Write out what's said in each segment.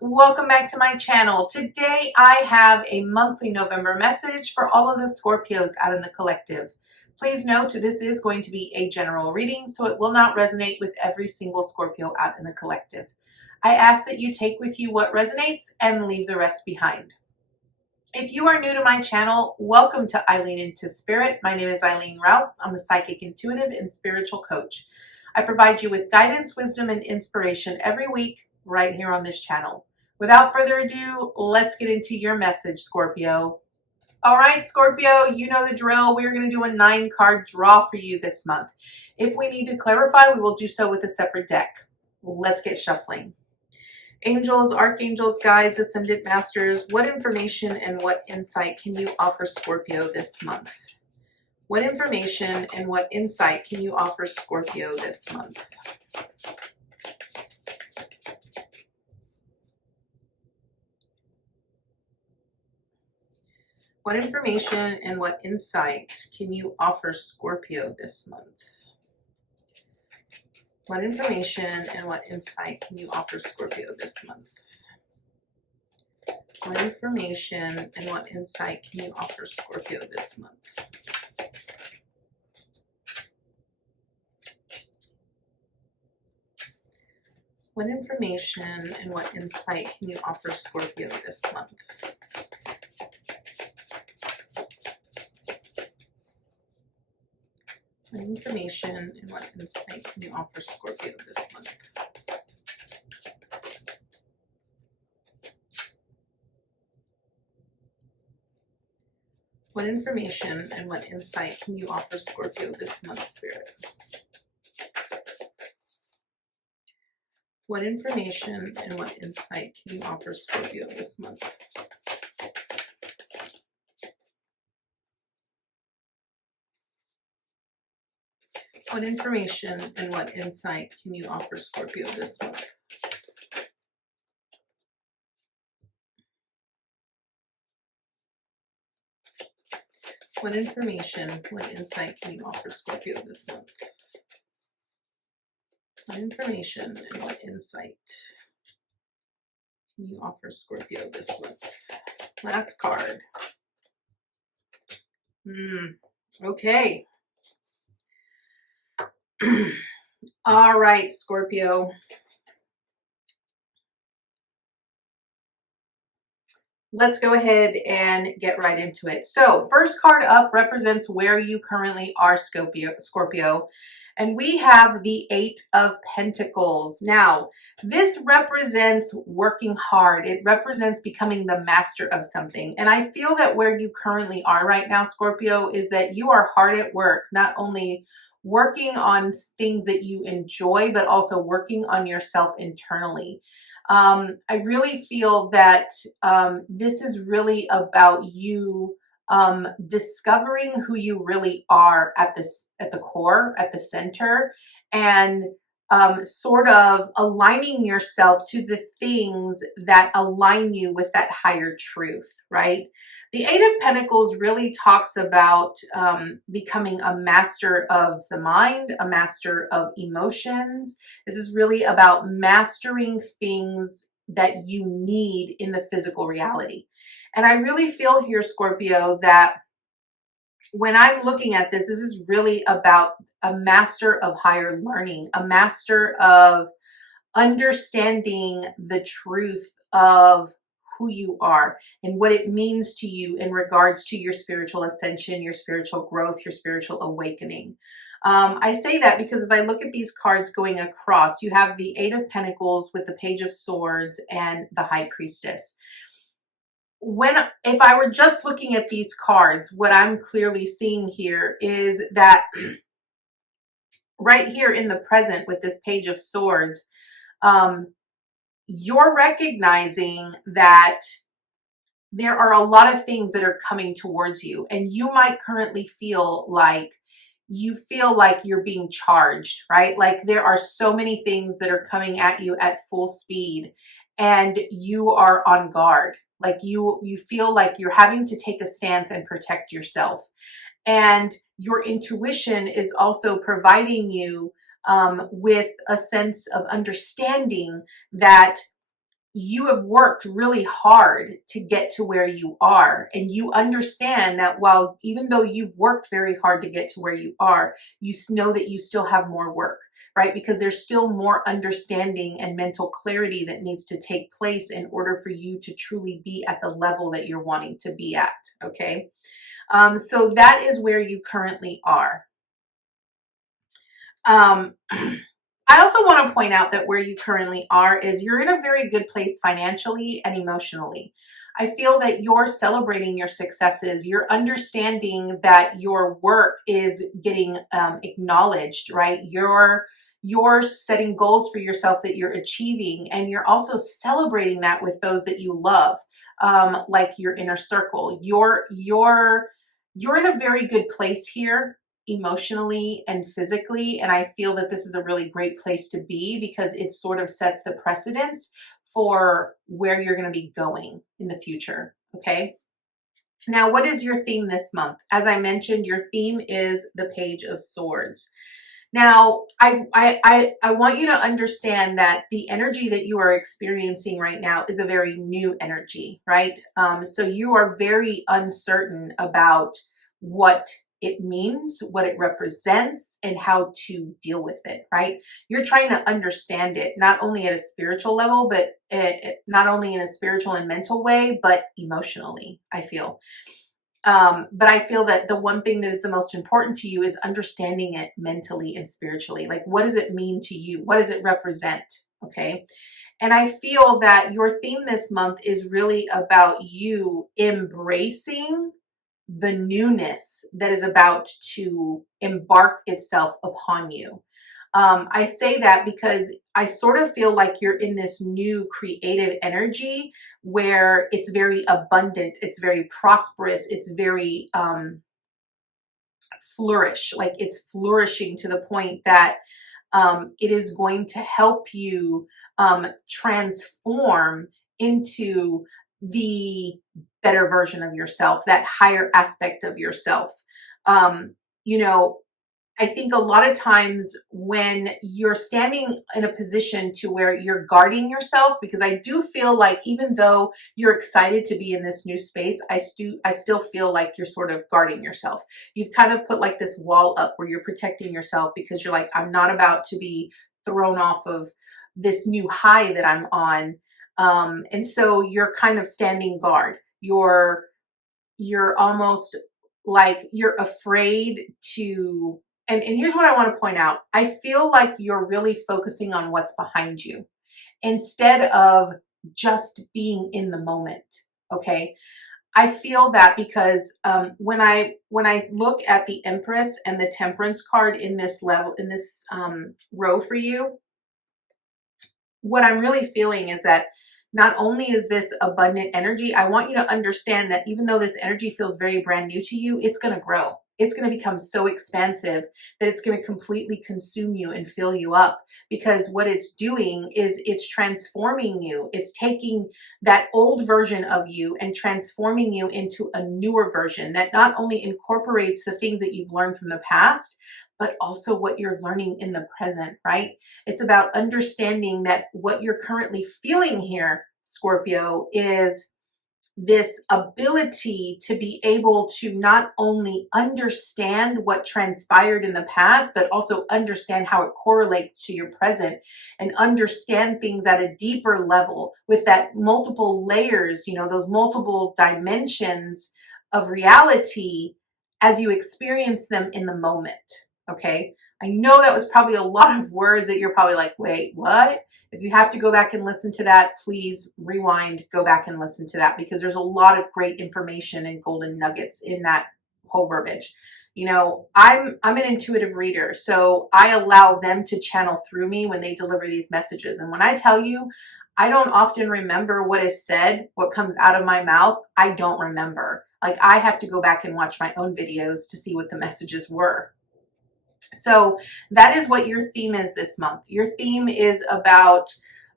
welcome back to my channel. Today I have a monthly November message for all of the Scorpios out in the collective. Please note this is going to be a general reading, so it will not resonate with every single Scorpio out in the collective. I ask that you take with you what resonates and leave the rest behind. If you are new to my channel, welcome to Eileen Into Spirit. My name is Eileen Rouse. I'm a psychic intuitive and spiritual coach. I provide you with guidance, wisdom, and inspiration every week right here on this channel. Without further ado, let's get into your message, Scorpio. All right, Scorpio, you know the drill. We're going to do a 9-card draw for you this month. If we need to clarify, we will do so with a separate deck. Let's get shuffling. Angels, archangels, guides, ascended masters, what information and what insight can you offer Scorpio this month? What information and what insight can you offer Scorpio this month? What information and what insight can you offer Scorpio this month? What information and what insight can you offer Scorpio this month? What information and what insight can you offer Scorpio this month? What information and what insight can you offer Scorpio this month? What information and what insight can you offer Scorpio this month? What information and what insight can you offer Scorpio this month, Spirit? What information and what insight can you offer Scorpio this month? What information and what insight can you offer Scorpio this month? What information, what insight can you offer Scorpio this month? What information and what insight can you offer Scorpio this month? Last card. Okay. All right, Scorpio. Let's go ahead and get right into it. So first card up represents where you currently are, Scorpio. And we have the 8 of Pentacles. Now, this represents working hard. It represents becoming the master of something. And I feel that where you currently are right now, Scorpio, is that you are hard at work, not only working on things that you enjoy, but also working on yourself internally. I really feel that this is really about you discovering who you really are at the core, at the center, and sort of aligning yourself to the things that align you with that higher truth, right? The 8 of Pentacles really talks about becoming a master of the mind, a master of emotions. This is really about mastering things that you need in the physical reality. And I really feel here, Scorpio, that when I'm looking at this, this is really about a master of higher learning, a master of understanding the truth of who you are and what it means to you in regards to your spiritual ascension, your spiritual growth, your spiritual awakening. I say that because as I look at these cards going across, you have the 8 of Pentacles with the Page of Swords and the High Priestess. If I were just looking at these cards, what I'm clearly seeing here is that right here in the present with this Page of Swords, you're recognizing that there are a lot of things that are coming towards you, and you might currently feel like you're being charged, right? Like there are so many things that are coming at you at full speed and you are on guard. Like you feel like you're having to take a stance and protect yourself. And your intuition is also providing you with a sense of understanding that you have worked really hard to get to where you are. And you understand that while, even though you've worked very hard to get to where you are, you know that you still have more work, right? Because there's still more understanding and mental clarity that needs to take place in order for you to truly be at the level that you're wanting to be at, okay? So that is where you currently are. Um, I also want to point out that where you currently are is you're in a very good place financially and emotionally. I feel that you're celebrating your successes. You're understanding that your work is getting acknowledged, right? You're setting goals for yourself that you're achieving, and you're also celebrating that with those that you love, like your inner circle. You're in a very good place here emotionally and physically. And I feel that this is a really great place to be because it sort of sets the precedence for where you're going to be going in the future. Okay. Now, what is your theme this month? As I mentioned, your theme is the Page of Swords. Now, I want you to understand that the energy that you are experiencing right now is a very new energy, right? So you are very uncertain about what it means, what it represents, and how to deal with it, right? You're trying to understand it, not only at a spiritual level, but not only in a spiritual and mental way, but emotionally, I feel. But I feel that the one thing that is the most important to you is understanding it mentally and spiritually. Like, what does it mean to you? What does it represent? Okay. And I feel that your theme this month is really about you embracing the newness that is about to embark itself upon you. I say that because I sort of feel like you're in this new creative energy where it's very abundant, it's very prosperous, it's very flourish, like it's flourishing to the point that it is going to help you transform into the better version of yourself, that higher aspect of yourself. You know, I think a lot of times when you're standing in a position to where you're guarding yourself, because I do feel like even though you're excited to be in this new space, I still feel like you're sort of guarding yourself. You've kind of put like this wall up where you're protecting yourself because you're like, I'm not about to be thrown off of this new high that I'm on. And so you're kind of standing guard. You're almost like you're afraid to, and here's what I want to point out. I feel like you're really focusing on what's behind you instead of just being in the moment. Okay. I feel that because when I look at the Empress and the Temperance card in this level, in this row for you, what I'm really feeling is that not only is this abundant energy, I want you to understand that even though this energy feels very brand new to you, it's going to grow. It's going to become so expansive that it's going to completely consume you and fill you up, because what it's doing is it's transforming you. It's taking that old version of you and transforming you into a newer version that not only incorporates the things that you've learned from the past, but also what you're learning in the present, right? It's about understanding that what you're currently feeling here, Scorpio, is this ability to be able to not only understand what transpired in the past, but also understand how it correlates to your present and understand things at a deeper level with that multiple layers, you know, those multiple dimensions of reality as you experience them in the moment. Okay. I know that was probably a lot of words that you're probably like, wait, what? If you have to go back and listen to that, please rewind, go back and listen to that, because there's a lot of great information and golden nuggets in that whole verbiage. You know, I'm an intuitive reader, so I allow them to channel through me when they deliver these messages. And when I tell you, I don't often remember what is said, what comes out of my mouth. I don't remember. Like, I have to go back and watch my own videos to see what the messages were. So that is what your theme is this month. Your theme is about,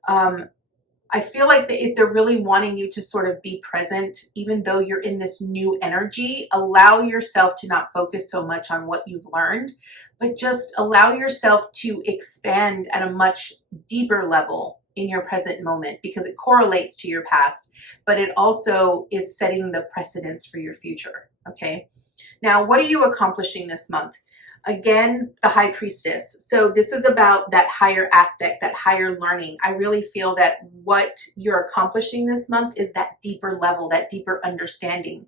I feel like they're really wanting you to sort of be present, even though you're in this new energy. Allow yourself to not focus so much on what you've learned, but just allow yourself to expand at a much deeper level in your present moment because it correlates to your past, but it also is setting the precedence for your future. Okay. Now, what are you accomplishing this month? Again, the High Priestess. So this is about that higher aspect, that higher learning. I really feel that what you're accomplishing this month is that deeper level, that deeper understanding.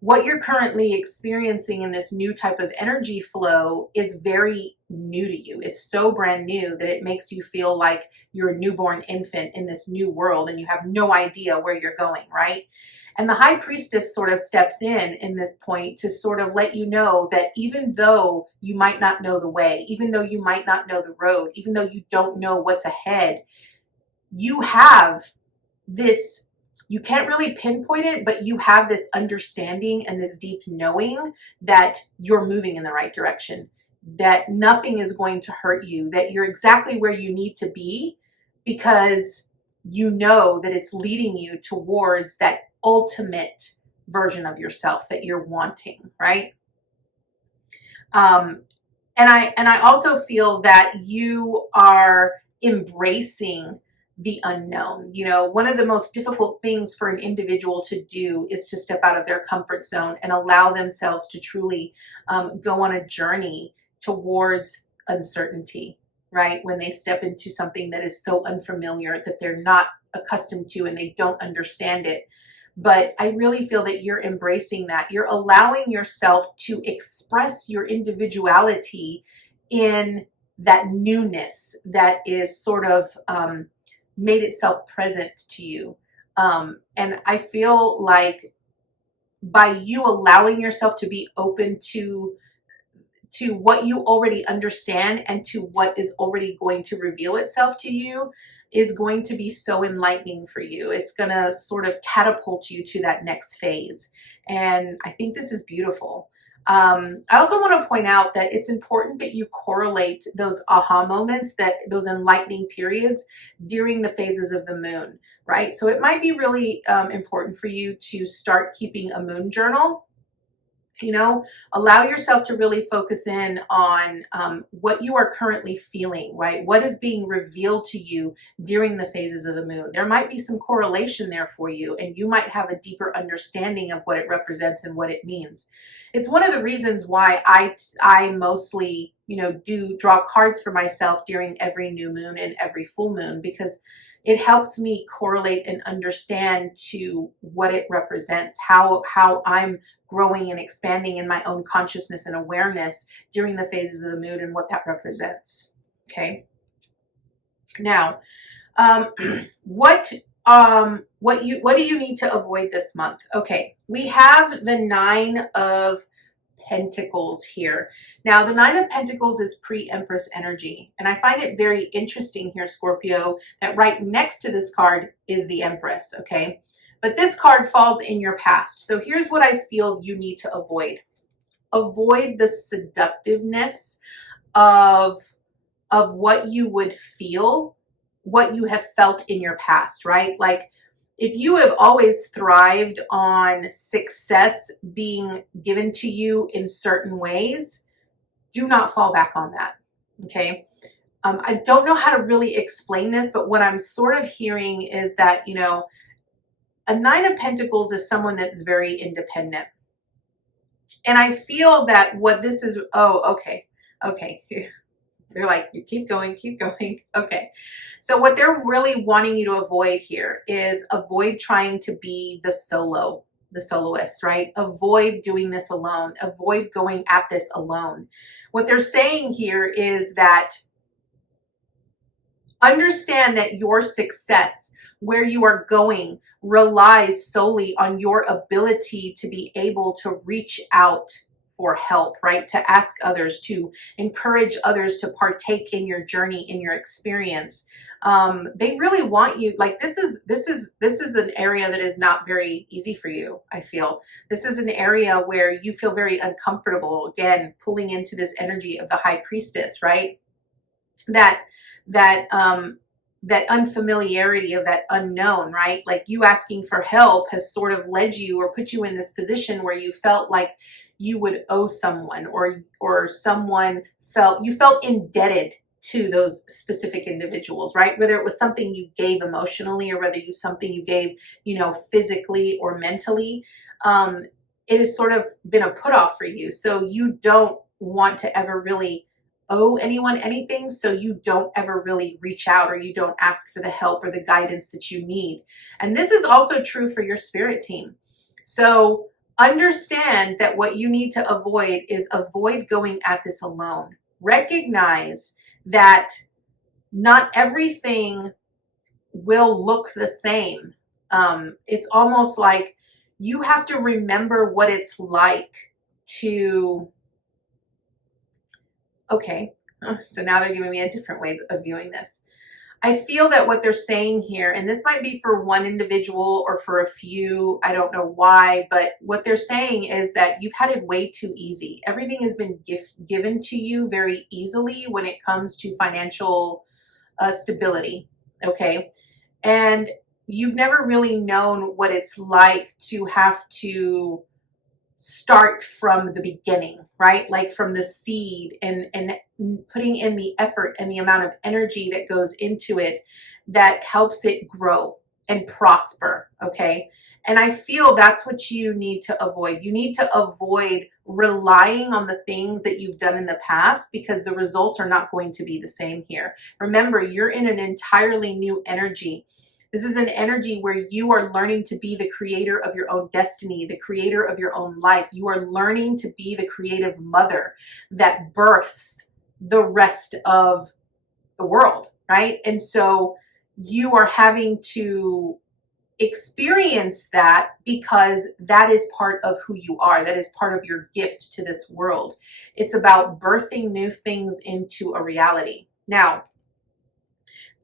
What you're currently experiencing in this new type of energy flow is very new to you. It's so brand new that it makes you feel like you're a newborn infant in this new world and you have no idea where you're going, right? And the High Priestess sort of steps in this point to sort of let you know that even though you might not know the way, even though you might not know the road, even though you don't know what's ahead, you have this, you can't really pinpoint it, but you have this understanding and this deep knowing that you're moving in the right direction, that nothing is going to hurt you, that you're exactly where you need to be because you know that it's leading you towards that ultimate version of yourself that you're wanting, right? And I also feel that you are embracing the unknown. You know, one of the most difficult things for an individual to do is to step out of their comfort zone and allow themselves to truly go on a journey towards uncertainty, right? When they step into something that is so unfamiliar that they're not accustomed to and they don't understand it. But I really feel that you're embracing that. You're allowing yourself to express your individuality in that newness that is sort of made itself present to you. And I feel like by you allowing yourself to be open to what you already understand and to what is already going to reveal itself to you is going to be so enlightening for you. It's going to sort of catapult you to that next phase. And I think this is beautiful. I also want to point out that it's important that you correlate those aha moments, that those enlightening periods during the phases of the moon, right? So it might be really important for you to start keeping a moon journal. You know, allow yourself to really focus in on what you are currently feeling, right? What is being revealed to you during the phases of the moon? There might be some correlation there for you, and you might have a deeper understanding of what it represents and what it means. It's one of the reasons why I mostly, you know, do draw cards for myself during every new moon and every full moon, because it helps me correlate and understand to what it represents, how I'm growing and expanding in my own consciousness and awareness during the phases of the moon and what that represents. Okay. Now, what do you need to avoid this month? Okay, we have the Nine of Pentacles here. Now, the Nine of Pentacles is pre-Empress energy, and I find it very interesting here, Scorpio, that right next to this card is the Empress, okay? But this card falls in your past. So here's what I feel you need to avoid. Avoid the seductiveness of what you would feel, what you have felt in your past, right? Like, if you have always thrived on success being given to you in certain ways, do not fall back on that, okay? I don't know how to really explain this, but what I'm sort of hearing is that, you know, a Nine of Pentacles is someone that's very independent. And I feel that what this is, oh, okay. They're like, you keep going, keep going. Okay. So what they're really wanting you to avoid here is avoid trying to be the soloist, right? Avoid doing this alone. Avoid going at this alone. What they're saying here is that understand that your success, where you are going, relies solely on your ability to be able to reach out for help, right? To ask others, to encourage others to partake in your journey, in your experience. They really want you, like, this is an area that is not very easy for you. I feel this is an area where you feel very uncomfortable, again, pulling into this energy of the High Priestess, right? That unfamiliarity of that unknown, right? Like, you asking for help has sort of led you or put you in this position where you felt like you would owe someone, or someone felt indebted to those specific individuals, right? Whether it was something you gave emotionally or whether you something you gave, physically or mentally, it has sort of been a put off for you. So you don't want to ever really owe anyone anything. So you don't ever really reach out or you don't ask for the help or the guidance that you need. And this is also true for your spirit team. So understand that what you need to avoid is avoid going at this alone. Recognize that not everything will look the same. It's almost like you have to remember what it's like to, okay, so now they're giving me a different way of viewing this. I feel that what they're saying here, and this might be for one individual or for a few, I don't know why, but what they're saying is that you've had it way too easy. Everything has been given to you very easily when it comes to financial stability, okay? And you've never really known what it's like to have to start from the beginning, right? Like from the seed and putting in the effort and the amount of energy that goes into it that helps it grow and prosper, okay? And I feel that's what you need to avoid. You need to avoid relying on the things that you've done in the past because the results are not going to be the same here. Remember, you're in an entirely new energy. This is an energy where you are learning to be the creator of your own destiny, the creator of your own life. You are learning to be the creative mother that births the rest of the world, right? And so you are having to experience that because that is part of who you are. That is part of your gift to this world. It's about birthing new things into a reality. Now,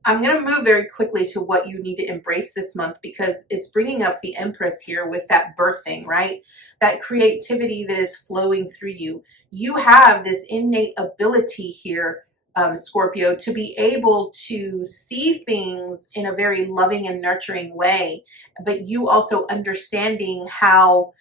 I'm going to move very quickly to what you need to embrace this month because it's bringing up the Empress here with that birthing, right? That creativity that is flowing through you. You have this innate ability here, Scorpio, to be able to see things in a very loving and nurturing way, but you also understanding how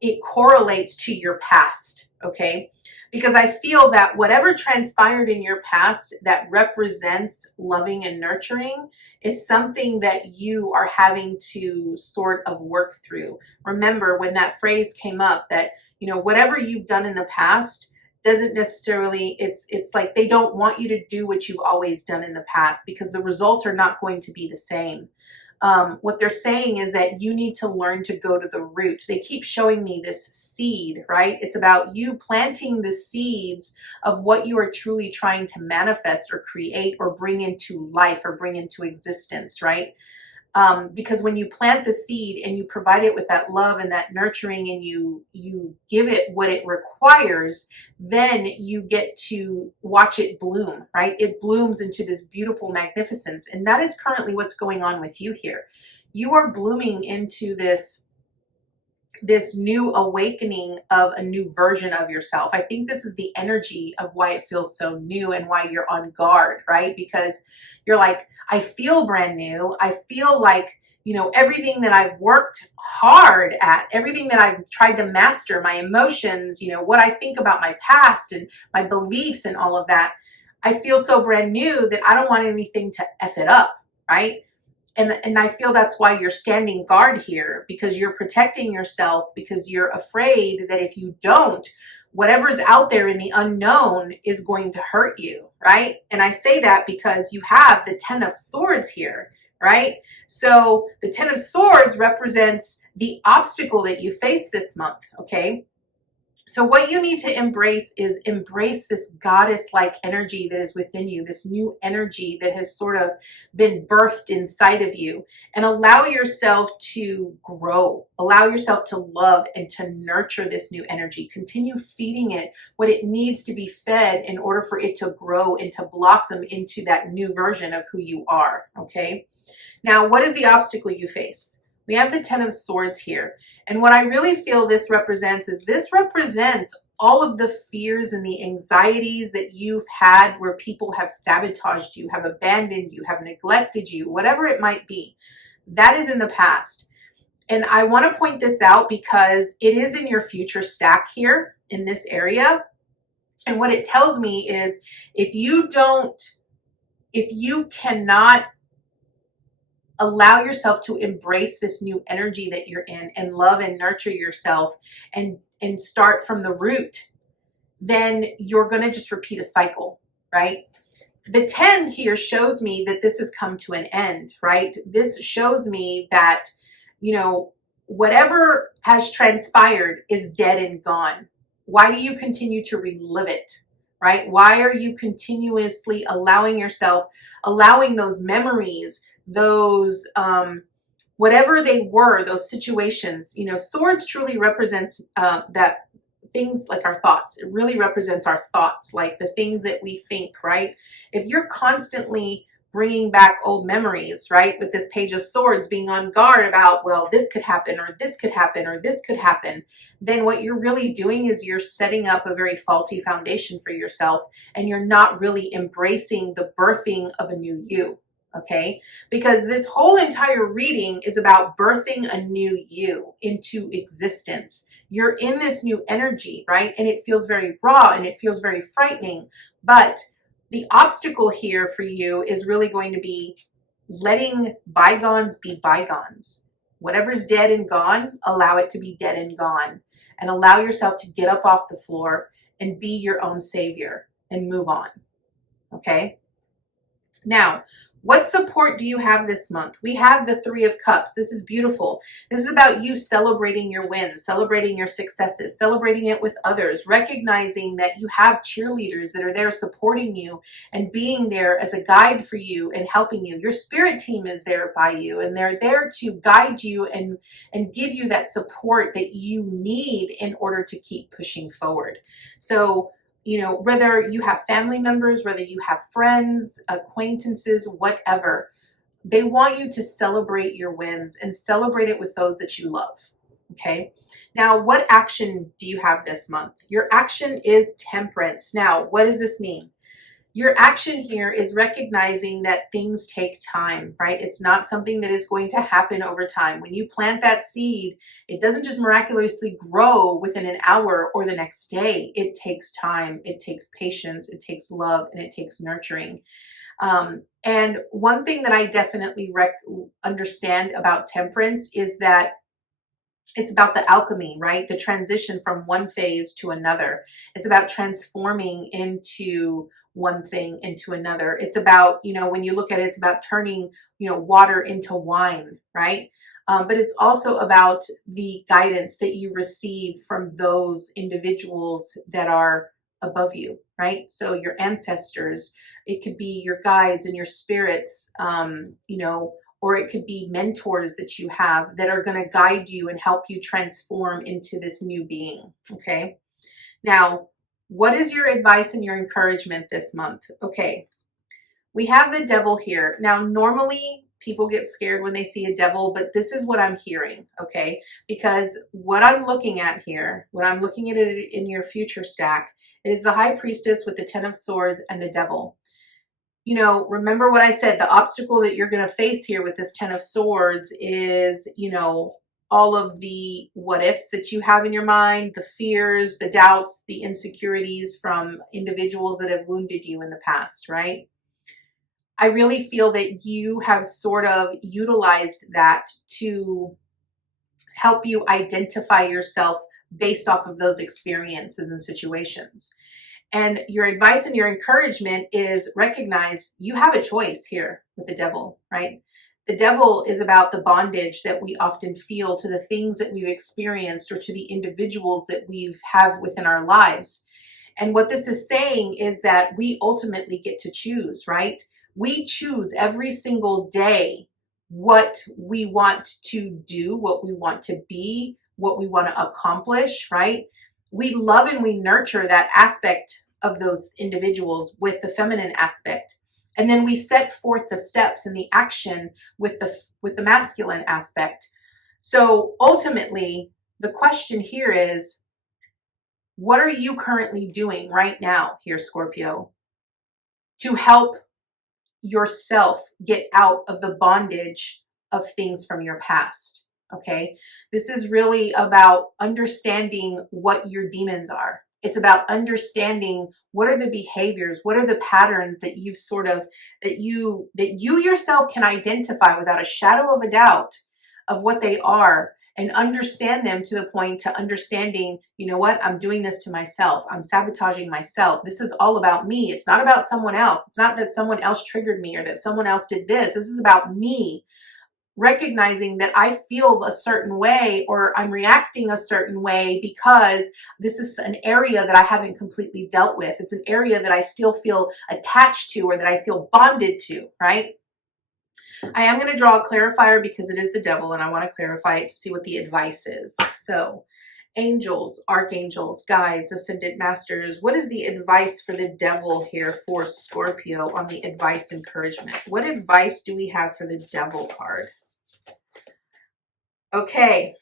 it correlates to your past, okay? Because I feel that whatever transpired in your past that represents loving and nurturing is something that you are having to sort of work through. Remember when that phrase came up that, whatever you've done in the past doesn't necessarily, it's like they don't want you to do what you've always done in the past because the results are not going to be the same. What they're saying is that you need to learn to go to the root. They keep showing me this seed, right? It's about you planting the seeds of what you are truly trying to manifest or create or bring into life or bring into existence, right? Because when you plant the seed and you provide it with that love and that nurturing and you give it what it requires, then you get to watch it bloom, right? It blooms into this beautiful magnificence. And that is currently what's going on with you here. You are blooming into this new awakening of a new version of yourself. I think this is the energy of why it feels so new and why you're on guard, right? Because you're like, I feel brand new. I feel like, everything that I've worked hard at, everything that I've tried to master, my emotions, what I think about my past and my beliefs and all of that, I feel so brand new that I don't want anything to F it up, right? And I feel that's why you're standing guard here, because you're protecting yourself, because you're afraid that if you don't, whatever's out there in the unknown is going to hurt you, right? And I say that because you have the 10 of Swords here, right? So the 10 of Swords represents the obstacle that you face this month, okay? So what you need to embrace is embrace this goddess-like energy that is within you, this new energy that has sort of been birthed inside of you, and allow yourself to grow, allow yourself to love and to nurture this new energy. Continue feeding it what it needs to be fed in order for it to grow and to blossom into that new version of who you are, okay? Now, what is the obstacle you face? We have the 10 of Swords here. And what I really feel this represents is this represents all of the fears and the anxieties that you've had where people have sabotaged you, have abandoned you, have neglected you, whatever it might be. That is in the past. And I want to point this out because it is in your future stack here in this area. And what it tells me is if you cannot allow yourself to embrace this new energy that you're in and love and nurture yourself and start from the root, then you're going to just repeat a cycle, right? The 10 here shows me that this has come to an end, right? This shows me that, whatever has transpired is dead and gone. Why do you continue to relive it, right? Why are you continuously allowing those memories, those, whatever they were, those situations, swords truly represents that things like our thoughts. It really represents our thoughts, like the things that we think, right? If you're constantly bringing back old memories, right, with this page of swords, being on guard about, well, this could happen, or this could happen, or this could happen, then what you're really doing is you're setting up a very faulty foundation for yourself, and you're not really embracing the birthing of a new you. Okay, because this whole entire reading is about birthing a new you into existence. You're in this new energy, right? And it feels very raw and it feels very frightening. But the obstacle here for you is really going to be letting bygones be bygones. Whatever's dead and gone, allow it to be dead and gone. And allow yourself to get up off the floor and be your own savior and move on. Okay? Now, what support do you have this month? We have the 3 of Cups. This is beautiful. This is about you celebrating your wins, celebrating your successes, celebrating it with others, recognizing that you have cheerleaders that are there supporting you and being there as a guide for you and helping you. Your spirit team is there by you, and they're there to guide you and give you that support that you need in order to keep pushing forward. So, whether you have family members, whether you have friends, acquaintances, whatever, they want you to celebrate your wins and celebrate it with those that you love. Okay. Now, what action do you have this month? Your action is temperance. Now, what does this mean? Your action here is recognizing that things take time, right? It's not something that is going to happen over time. When you plant that seed, it doesn't just miraculously grow within an hour or the next day. It takes time, it takes patience, it takes love, and it takes nurturing. And one thing that I definitely understand about temperance is that it's about the alchemy, right? The transition from one phase to another. It's about transforming into one thing into another. It's about, when you look at it, it's about turning, water into wine, right? But it's also about the guidance that you receive from those individuals that are above you, right? So your ancestors, it could be your guides and your spirits, or it could be mentors that you have that are going to guide you and help you transform into this new being. Okay. Now, what is your advice and your encouragement this month? Okay. We have the devil here. Now, normally people get scared when they see a devil, but this is what I'm hearing. Okay. Because what I'm looking at here, when I'm looking at it in your future stack, is the high priestess with the 10 of swords and the devil. Remember what I said, the obstacle that you're going to face here with this 10 of swords is, all of the what ifs that you have in your mind, the fears, the doubts, the insecurities from individuals that have wounded you in the past, right? I really feel that you have sort of utilized that to help you identify yourself based off of those experiences and situations. And your advice and your encouragement is recognize you have a choice here with the devil, right? The devil is about the bondage that we often feel to the things that we've experienced or to the individuals that we've have within our lives. And what this is saying is that we ultimately get to choose, right? We choose every single day what we want to do, what we want to be, what we want to accomplish, right? We love and we nurture that aspect of those individuals with the feminine aspect. And then we set forth the steps and the action with the masculine aspect. So ultimately, the question here is, what are you currently doing right now here, Scorpio, to help yourself get out of the bondage of things from your past? Okay. This is really about understanding what your demons are It's about understanding what are the behaviors, what are the patterns that you've sort of, that you yourself can identify without a shadow of a doubt of what they are, and understand them to the point to understanding, you know what, I'm doing this to myself. I'm sabotaging myself. This is all about me. It's not about someone else. It's not that someone else triggered me or that someone else did this. This is about me recognizing that I feel a certain way or I'm reacting a certain way because this is an area that I haven't completely dealt with. It's an area that I still feel attached to or that I feel bonded to, right? I am going to draw a clarifier because it is the devil and I want to clarify it to see what the advice is. So angels, archangels, guides, ascended masters, what is the advice for the devil here for Scorpio on the advice encouragement? What advice do we have for the devil card? Okay,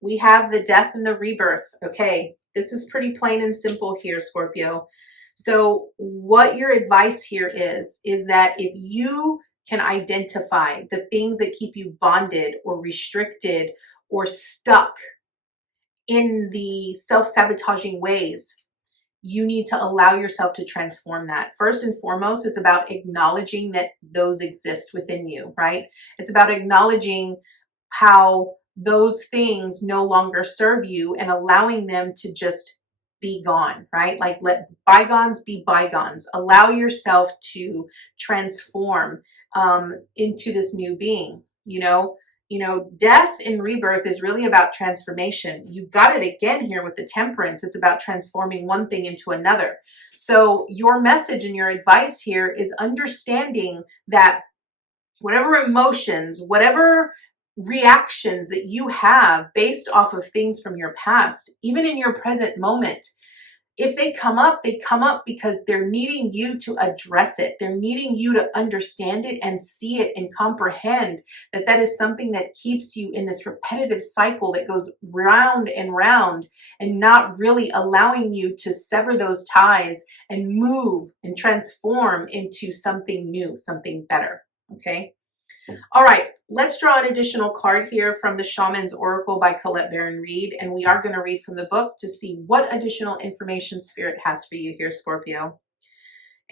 we have the death and the rebirth. Okay, this is pretty plain and simple here, Scorpio. So what your advice here is that if you can identify the things that keep you bonded or restricted or stuck in the self-sabotaging ways, you need to allow yourself to transform that. First and foremost, it's about acknowledging that those exist within you, right? It's about acknowledging how those things no longer serve you and allowing them to just be gone, right? Like let bygones be bygones. Allow yourself to transform into this new being, death and rebirth is really about transformation. You got it again here with the temperance. It's about transforming one thing into another. So your message and your advice here is understanding that whatever emotions, whatever reactions that you have based off of things from your past, even in your present moment, if they come up because they're needing you to address it. They're needing you to understand it and see it and comprehend that that is something that keeps you in this repetitive cycle that goes round and round and not really allowing you to sever those ties and move and transform into something new, something better. Okay. All right, let's draw an additional card here from the Shaman's Oracle by Colette Baron Reed, and we are going to read from the book to see what additional information Spirit has for you here, Scorpio.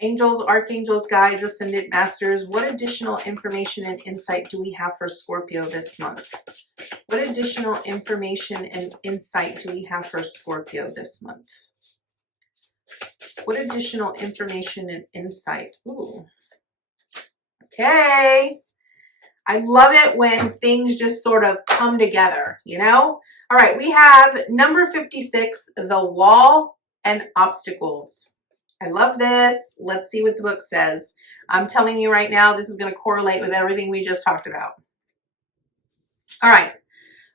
Angels, archangels, guides, ascended masters, what additional information and insight do we have for Scorpio this month? What additional information and insight do we have for Scorpio this month? What additional information and insight? Ooh. Okay. I love it when things just sort of come together, All right, we have number 56, the wall and obstacles. I love this. Let's see what the book says. I'm telling you right now, this is going to correlate with everything we just talked about. All right,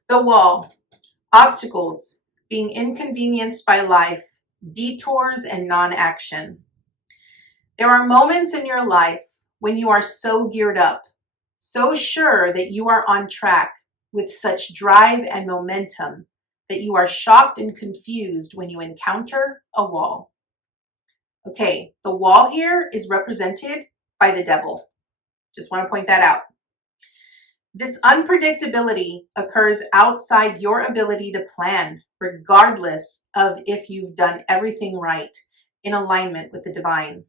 the wall, obstacles, being inconvenienced by life, detours and non-action. There are moments in your life when you are so geared up, so sure that you are on track with such drive and momentum that you are shocked and confused when you encounter a wall. Okay, the wall here is represented by the devil. Just want to point that out. This unpredictability occurs outside your ability to plan, regardless of if you've done everything right in alignment with the divine.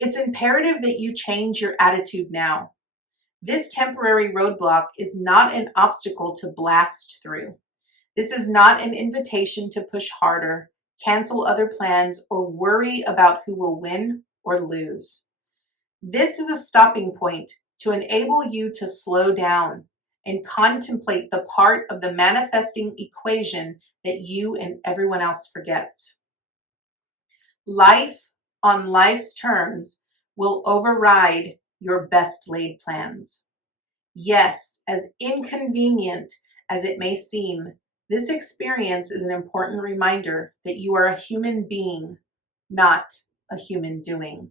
It's imperative that you change your attitude now. This temporary roadblock is not an obstacle to blast through. This is not an invitation to push harder, cancel other plans, or worry about who will win or lose. This is a stopping point to enable you to slow down and contemplate the part of the manifesting equation that you and everyone else forgets. Life on life's terms will override your best laid plans. Yes, as inconvenient as it may seem, this experience is an important reminder that you are a human being, not a human doing.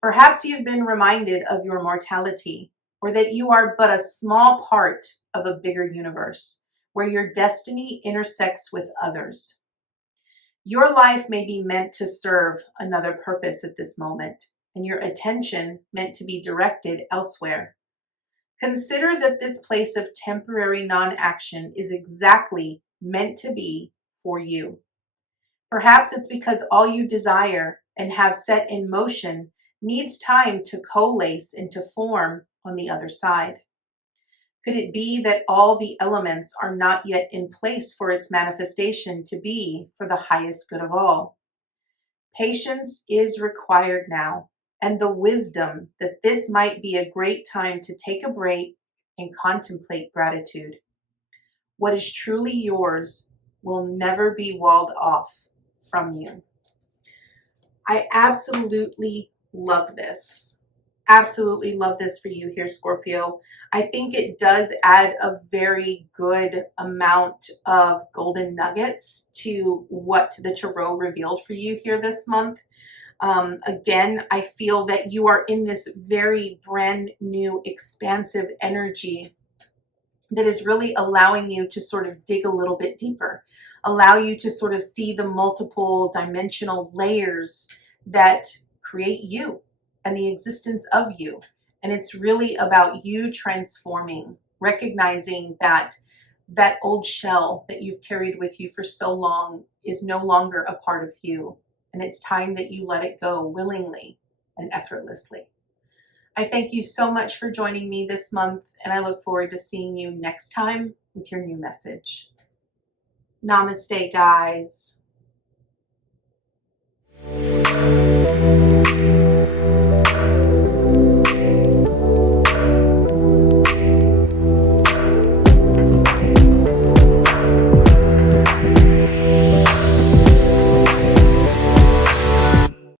Perhaps you've been reminded of your mortality, or that you are but a small part of a bigger universe, where your destiny intersects with others. Your life may be meant to serve another purpose at this moment, and your attention meant to be directed elsewhere. Consider that this place of temporary non-action is exactly meant to be for you. Perhaps it's because all you desire and have set in motion needs time to coalesce into form on the other side. Could it be that all the elements are not yet in place for its manifestation to be for the highest good of all? Patience is required now, and the wisdom that this might be a great time to take a break and contemplate gratitude. What is truly yours will never be walled off from you. I absolutely love this. Absolutely love this for you here, Scorpio. I think it does add a very good amount of golden nuggets to what the tarot revealed for you here this month. Again, I feel that you are in this very brand new, expansive energy that is really allowing you to sort of dig a little bit deeper, allow you to sort of see the multiple dimensional layers that create you and the existence of you. And it's really about you transforming, recognizing that that old shell that you've carried with you for so long is no longer a part of you. And it's time that you let it go willingly and effortlessly. I thank you so much for joining me this month, and I look forward to seeing you next time with your new message. Namaste, guys.